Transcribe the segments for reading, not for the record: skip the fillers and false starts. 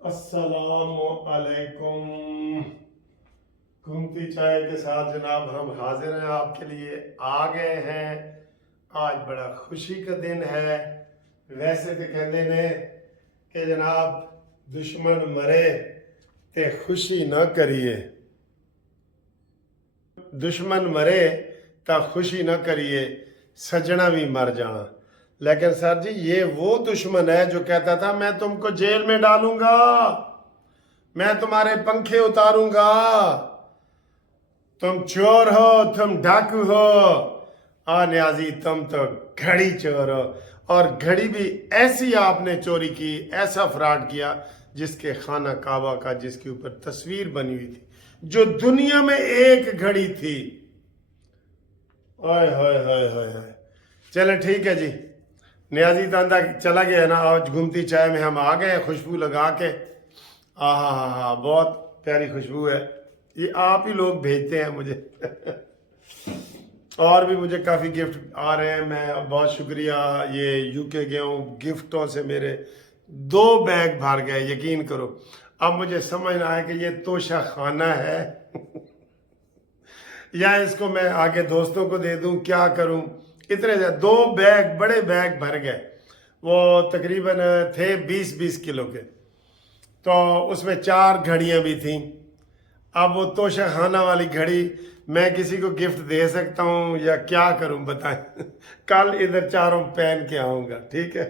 अस्सलाम अलैकुम। घूमती चाय के साथ जनाब हम हाजिर हैं, आपके लिए आ गए हैं। आज बड़ा खुशी का दिन है। वैसे तो कहते ने कि जनाब दुश्मन मरे ते खुशी न करिए, दुश्मन मरे ता खुशी न करिए, सजना भी मर जाना। लेकिन सर जी ये वो दुश्मन है जो कहता था मैं तुमको जेल में डालूंगा, मैं तुम्हारे पंखे उतारूंगा, तुम चोर हो, तुम डाकू हो, और न्याजी तुम तो घड़ी चोर हो। और घड़ी भी ऐसी आपने चोरी की, ऐसा फ्रॉड किया जिसके खाना काबा का जिसके ऊपर तस्वीर बनी हुई थी, जो दुनिया में एक घड़ी थी। ओए होए होए होए होए। चले ठीक है जी, न्याजी तांदा चला गया ना। आज घूमती चाय में हम आ गए खुशबू लगा के। हा, बहुत प्यारी खुशबू है। ये आप ही लोग भेजते हैं मुझे और भी मुझे काफ़ी गिफ्ट आ रहे हैं, मैं बहुत शुक्रिया। ये यूके गया हूँ, गिफ्टों से मेरे 2 बैग भर गए, यकीन करो। अब मुझे समझ ना आया कि ये तोशा खाना है या इसको मैं आगे दोस्तों को दे दूं, क्या करूं। इतने 2 बैग, बड़े बैग भर गए। वो तकरीबन थे 20-20 किलो के, तो उसमें 4 घड़ियां भी थीं। अब वो तोशा खाना वाली घड़ी मैं किसी को गिफ्ट दे सकता हूँ या क्या करूँ बताएं कल इधर चारों पहन के आऊँगा, ठीक है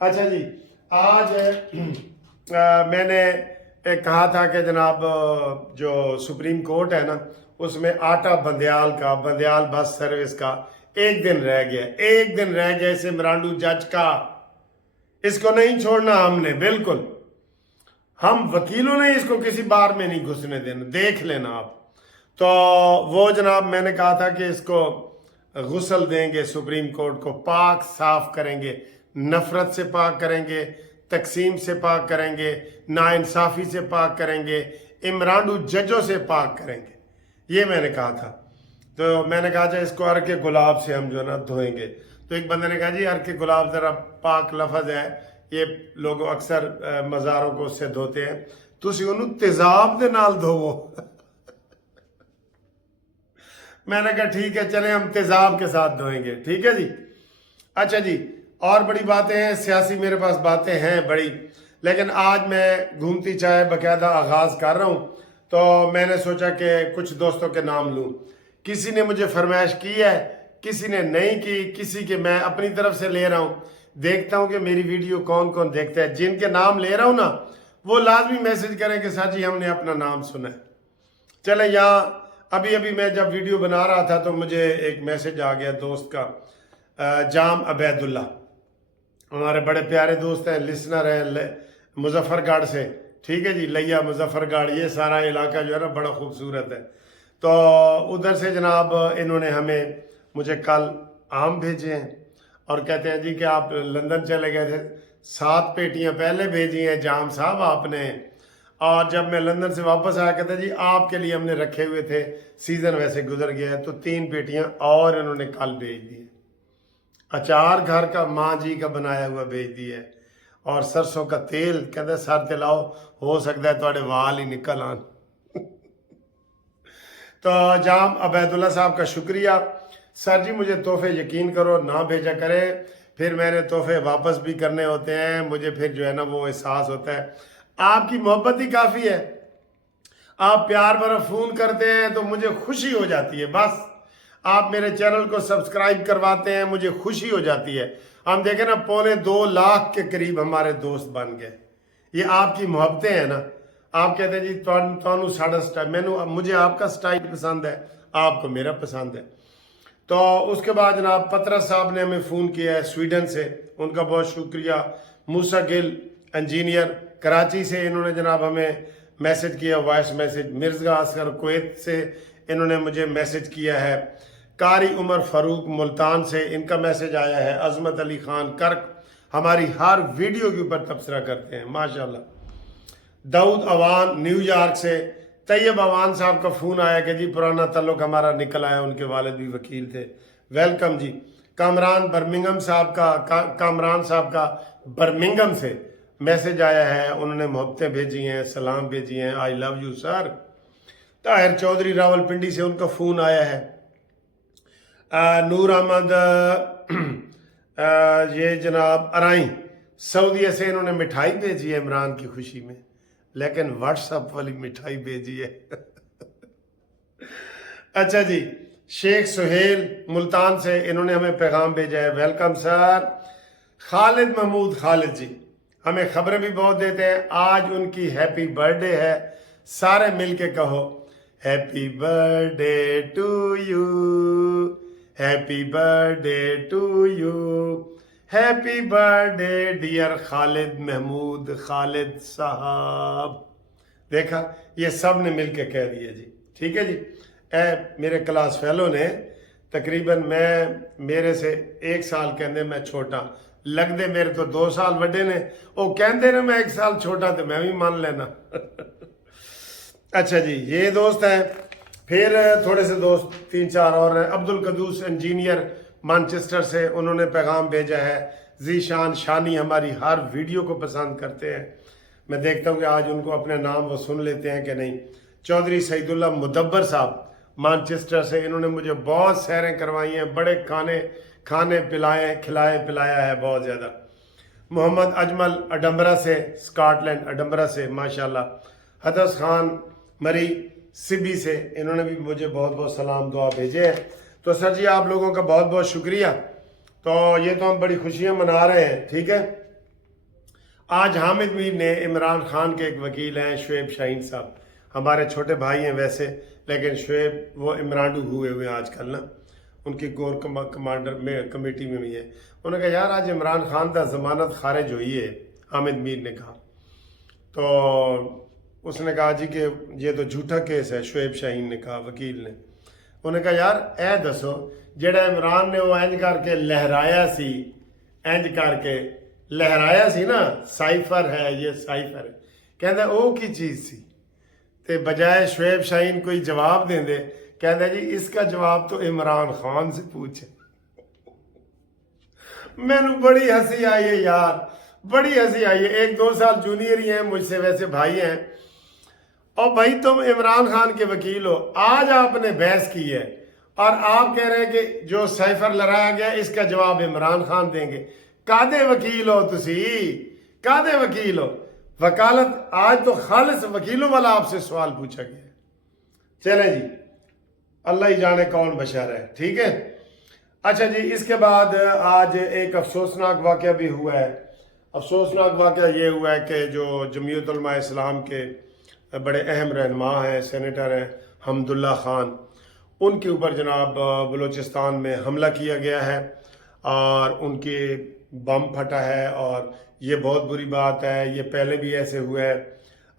अच्छा जी, आज मैंने कहा था कि जनाब जो सुप्रीम कोर्ट है ना, उसमें आटा बंदयाल बस सर्विस का एक दिन रह गया, एक दिन रह गया इसे मरांडू जज का। इसको नहीं छोड़ना हमने, बिल्कुल हम वकीलों ने इसको किसी बार में नहीं घुसने देना, देख लेना आप। तो वो जनाब मैंने कहा था कि इसको गुस्ल देंगे, सुप्रीम कोर्ट को पाक साफ करेंगे, नफरत से पाक करेंगे, तकसीम से पाक करेंगे, नाइंसाफ़ी से पाक करेंगे, इमरानू जजों से पाक करेंगे, ये मैंने कहा था। तो मैंने कहा था इसको अर्क गुलाब से हम जो ना धोएंगे। तो एक बंदे ने कहा जी अर्क गुलाब ज़रा पाक लफज है, ये लोग अक्सर मज़ारों को उससे धोते हैं, तुसी उन्होंने तेजाब दे नाल धोवो मैंने कहा ठीक है, चले हम तेजाब के साथ धोएंगे, ठीक है जी। अच्छा जी, और बड़ी बातें हैं, सियासी मेरे पास बातें हैं बड़ी, लेकिन आज मैं घूमती चाय बाकायदा आगाज़ कर रहा हूँ। तो मैंने सोचा कि कुछ दोस्तों के नाम लूँ। किसी ने मुझे फरमाइश की है, किसी ने नहीं की, किसी के मैं अपनी तरफ से ले रहा हूँ। देखता हूँ कि मेरी वीडियो कौन कौन देखता है। जिनके नाम ले रहा हूँ ना, वो लाजमी मैसेज करें कि सर जी हमने अपना नाम सुना है। चले यहाँ अभी अभी मैं जब वीडियो बना रहा था तो मुझे एक मैसेज आ गया दोस्त का, जाम अबैदुल्ला, हमारे बड़े प्यारे दोस्त हैं, लिसनर हैं मुजफ्फरगढ़ से, ठीक है जी, लिया मुजफ्फरगढ़, ये सारा इलाका जो है ना बड़ा खूबसूरत है। तो उधर से जनाब इन्होंने हमें मुझे कल आम भेजे हैं और कहते हैं जी कि आप लंदन चले गए थे, 7 पेटियां पहले भेजी हैं जाम साहब आपने, और जब मैं लंदन से वापस आया कहते जी आपके लिए हमने रखे हुए थे, सीज़न वैसे गुजर गया है, तो 3 पेटियां और इन्होंने कल भेज दी। अचार घर का माँ जी का बनाया हुआ भेज दिया है, और सरसों का तेल कहते सर ते लाओ, हो सकता है थोड़े वाल ही निकल आन तो जाम अबैदुल्ला साहब का शुक्रिया। सर जी मुझे तोहफे यकीन करो ना भेजा करें, फिर मैंने तोहफे वापस भी करने होते हैं, मुझे फिर जो है ना वो एहसास होता है। आपकी मोहब्बत ही काफ़ी है, आप प्यार भरा फ़ोन करते हैं तो मुझे खुशी हो जाती है। बस आप मेरे चैनल को सब्सक्राइब करवाते हैं, मुझे खुशी हो जाती है। हम देखें ना 2.25 लाख के करीब हमारे दोस्त बन गए, ये आपकी मोहब्बतें हैं ना। आप कहते हैं जी थानू साड़ा स्टाइल, मैनू मुझे आपका स्टाइल पसंद है, आपको मेरा पसंद है। तो उसके बाद जनाब पतरा साहब ने हमें फ़ोन किया है स्वीडन से, उनका बहुत शुक्रिया। मूसा गिल इंजीनियर कराची से, इन्होंने जनाब हमें मैसेज किया, voice message. Mirza Asghar Kuwait से इन्होंने मुझे मैसेज किया है। कारी उमर फ़ारूक मुल्तान से इनका मैसेज आया है। अज़मत अली ख़ान कर्क हमारी हर वीडियो के ऊपर तबसरा करते हैं माशाल्लाह। दाऊद अवान न्यूयॉर्क से, तैयब अवान साहब का फ़ोन आया कि जी पुराना ताल्लुक हमारा निकल आया, उनके वालिद भी वकील थे, वेलकम जी। कामरान साहब का बर्मिंघम से मैसेज आया है, उन्होंने मोहब्बतें भेजी हैं, सलाम भेजी हैं, I love you sir. Tahir Chaudhry Rawalpindi से उनका फ़ोन आया है। नूर अहमद ये जनाब अराई सऊदीया से इन्होंने मिठाई भेजी है इमरान की खुशी में, लेकिन व्हाट्सएप वाली मिठाई भेजी है। अच्छा जी, शेख सुहेल मुल्तान से इन्होंने हमें पैगाम भेजा है, वेलकम सर। खालिद महमूद खालिद जी हमें खबरें भी बहुत देते हैं, आज उनकी हैप्पी बर्थडे है, सारे मिल के कहो happy birthday to you, happy birthday to you, happy birthday dear Khalid Mahmood Khalid Sahab. देखा, ये सब ने मिल के कह दिया जी, ठीक है जी। मेरे क्लास फेलो ने तकरीबन मेरे से 1 साल कहते मैं छोटा, लगते मेरे तो 2 साल बड़े ने, वो कहते ने मैं 1 साल छोटा, तो मैं भी मान लेना। अच्छा जी, ये दोस्त हैं, फिर थोड़े से दोस्त 3-4 और हैं। अब्दुल कदूस इंजीनियर मैनचेस्टर से, उन्होंने पैगाम भेजा है। जीशान शानी हमारी हर वीडियो को पसंद करते हैं, मैं देखता हूँ कि आज उनको अपने नाम वो सुन लेते हैं कि नहीं। चौधरी सईदुल्लाह मुदब्बर साहब मैनचेस्टर से, इन्होंने मुझे बहुत सैरें करवाई हैं, बड़े खाने खिलाया पिलाया है बहुत ज़्यादा। मोहम्मद अजमल अडम्बरा से, स्कॉटलैंड अडम्बरा से माशाल्लाह। हदस खान मरी सिबी से, इन्होंने भी मुझे बहुत बहुत सलाम दुआ भेजे हैं। तो सर जी आप लोगों का बहुत बहुत शुक्रिया। तो ये तो हम बड़ी खुशियाँ मना रहे हैं, ठीक है। आज हामिद मीर ने, इमरान खान के एक वकील हैं शुएब शाहीन साहब, हमारे छोटे भाई हैं वैसे, लेकिन शुएब वो इमरानडू हुए हुए आजकल ना, उनकी कोर कमांडर में कमेटी में भी है। उन्होंने कहा यार आज इमरान खान का जमानत खारिज हुई है, हामिद मीर ने कहा। तो उसने कहा जी कि ये तो झूठा केस है, शुएब शाहीन ने कहा, वकील ने। उन्होंने कहा यार ए दसो जेड़ा इमरान ने वो इंज करके लहराया सी, इंज करके लहराया सी ना, साइफर है ये, साइफर है, कहता वो की चीज़ सी, ते बजाय शुएब शाहीन कोई जवाब देंदे, कहता जी इसका जवाब तो इमरान खान से पूछे। मैनू बड़ी हंसी आई है यार, बड़ी हंसी आई है। 1-2 साल जूनियर ही हैं मुझसे, वैसे भाई हैं। और भाई तुम इमरान खान के वकील हो, आज आपने बहस की है और आप कह रहे हैं कि जो साइफर लड़ाया गया इसका जवाब इमरान खान देंगे। कादे वकील हो तुसी, कादे वकील हो? वकालत आज तो खालिस वकीलों वाला आपसे सवाल पूछा गया है। चले जी, अल्लाह ही जाने कौन बशर है, ठीक है। अच्छा जी, इसके बाद आज एक अफसोसनाक वाक़या भी हुआ है। अफसोसनाक वाक़या ये हुआ है कि जो जमीयत उलमा इस्लाम के बड़े अहम रहनुमा हैं, सेनेटर हैं हमदुल्ला ख़ान, उनके ऊपर जनाब बलूचिस्तान में हमला किया गया है और उनके बम फटा है, और ये बहुत बुरी बात है। ये पहले भी ऐसे हुआ है,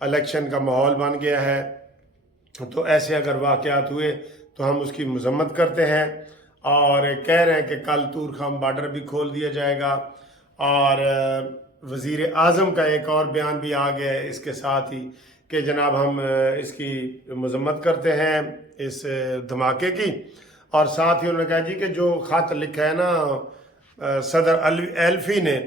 इलेक्शन का माहौल बन गया है, तो ऐसे अगर वाक़यात हुए तो हम उसकी मजम्मत करते हैं और कह रहे हैं कि कल तूर खाम बॉर्डर भी खोल दिया जाएगा। और वज़ीर आज़म का एक और बयान भी आ गया है इसके साथ ही कि जनाब हम इसकी मजम्मत करते हैं इस धमाके की। और साथ ही उन्होंने कहा जी कि जो ख़त लिखा है ना सदर एल्फी ने,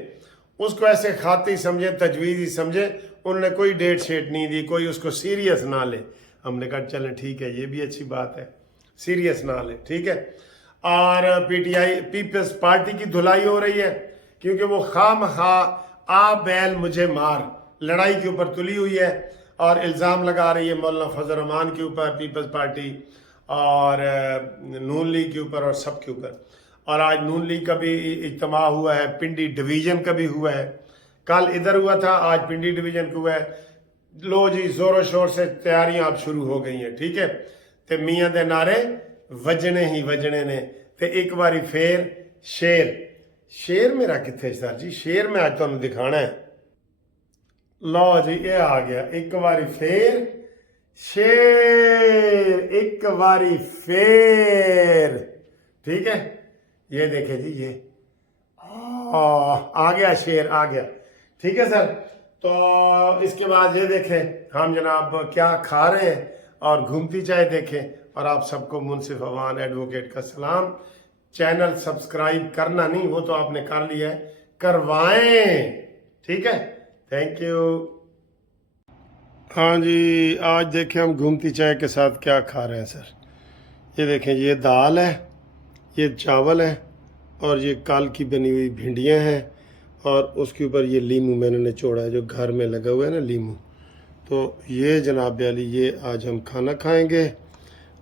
उसको ऐसे खाती समझे, तजवीज़ ही समझे, उन्होंने कोई डेट शेट नहीं दी, कोई उसको सीरियस ना ले। हमने कहा चलें ठीक है, ये भी अच्छी बात है, सीरियस ना ले, ठीक है। और पीटीआई पीपल्स पार्टी की धुलाई हो रही है, क्योंकि वो खाम खा आ बैल मुझे मार लड़ाई के ऊपर तुली हुई है और इल्ज़ाम लगा रही है मौलाना फजल रहमान के ऊपर, पीपल्स पार्टी और नून लीग के ऊपर और सब के ऊपर। और आज नून लीग का भी इज्तिमा हुआ है, पिंडी डिवीज़न का भी हुआ है, कल इधर हुआ था, आज पिंडी डिवीज़न का हुआ है। लो जी, ज़ोरों शोर से तैयारियां अब शुरू हो गई हैं, ठीक है। तो मियाँ दे नारे वजने ही वजने ने, तो एक बारी फिर शेर मेरा कितने सर जी, शेर मैं आज तुहानू दिखाना है। लो जी, ये आ गया, एक बारी फिर शेर, एक बारी फिर, ठीक है। ये देखे जी, ये आ गया शेर, आ गया, ठीक है सर। तो इसके बाद ये देखें हम जनाब क्या खा रहे हैं और घूमती चाय देखें। और आप सबको मुंसिफ अवान एडवोकेट का सलाम। चैनल सब्सक्राइब करना नहीं, वो तो आपने कर लिया है, करवाएं, ठीक है, थैंक यू। हाँ जी, आज देखें हम घूमती चाय के साथ क्या खा रहे हैं सर। ये देखें, ये दाल है, ये चावल है, और ये काल की बनी हुई भिंडियाँ हैं, और उसके ऊपर ये लीमू मैंने निचोड़ा है जो घर में लगा हुआ है ना, लीमू। तो ये जनाब अली, ये आज हम खाना खाएंगे,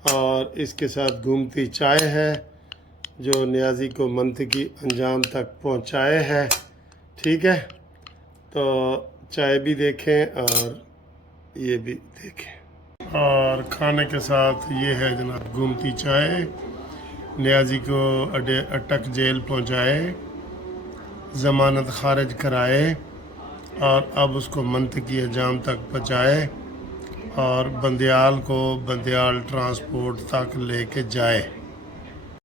और इसके साथ घूमती चाय है जो नियाज़ी को मंतकी अंजाम तक पहुंचाए है। ठीक है, तो चाय भी देखें और ये भी देखें। और खाने के साथ ये है जनाब घूमती चाय, नियाज़ी को अटक जेल पहुंचाए, ज़मानत खारिज कराए, और अब उसको मंतकी अंजाम तक पहुंचाए, और बंदियाल को बंदियाल ट्रांसपोर्ट तक लेके जाए।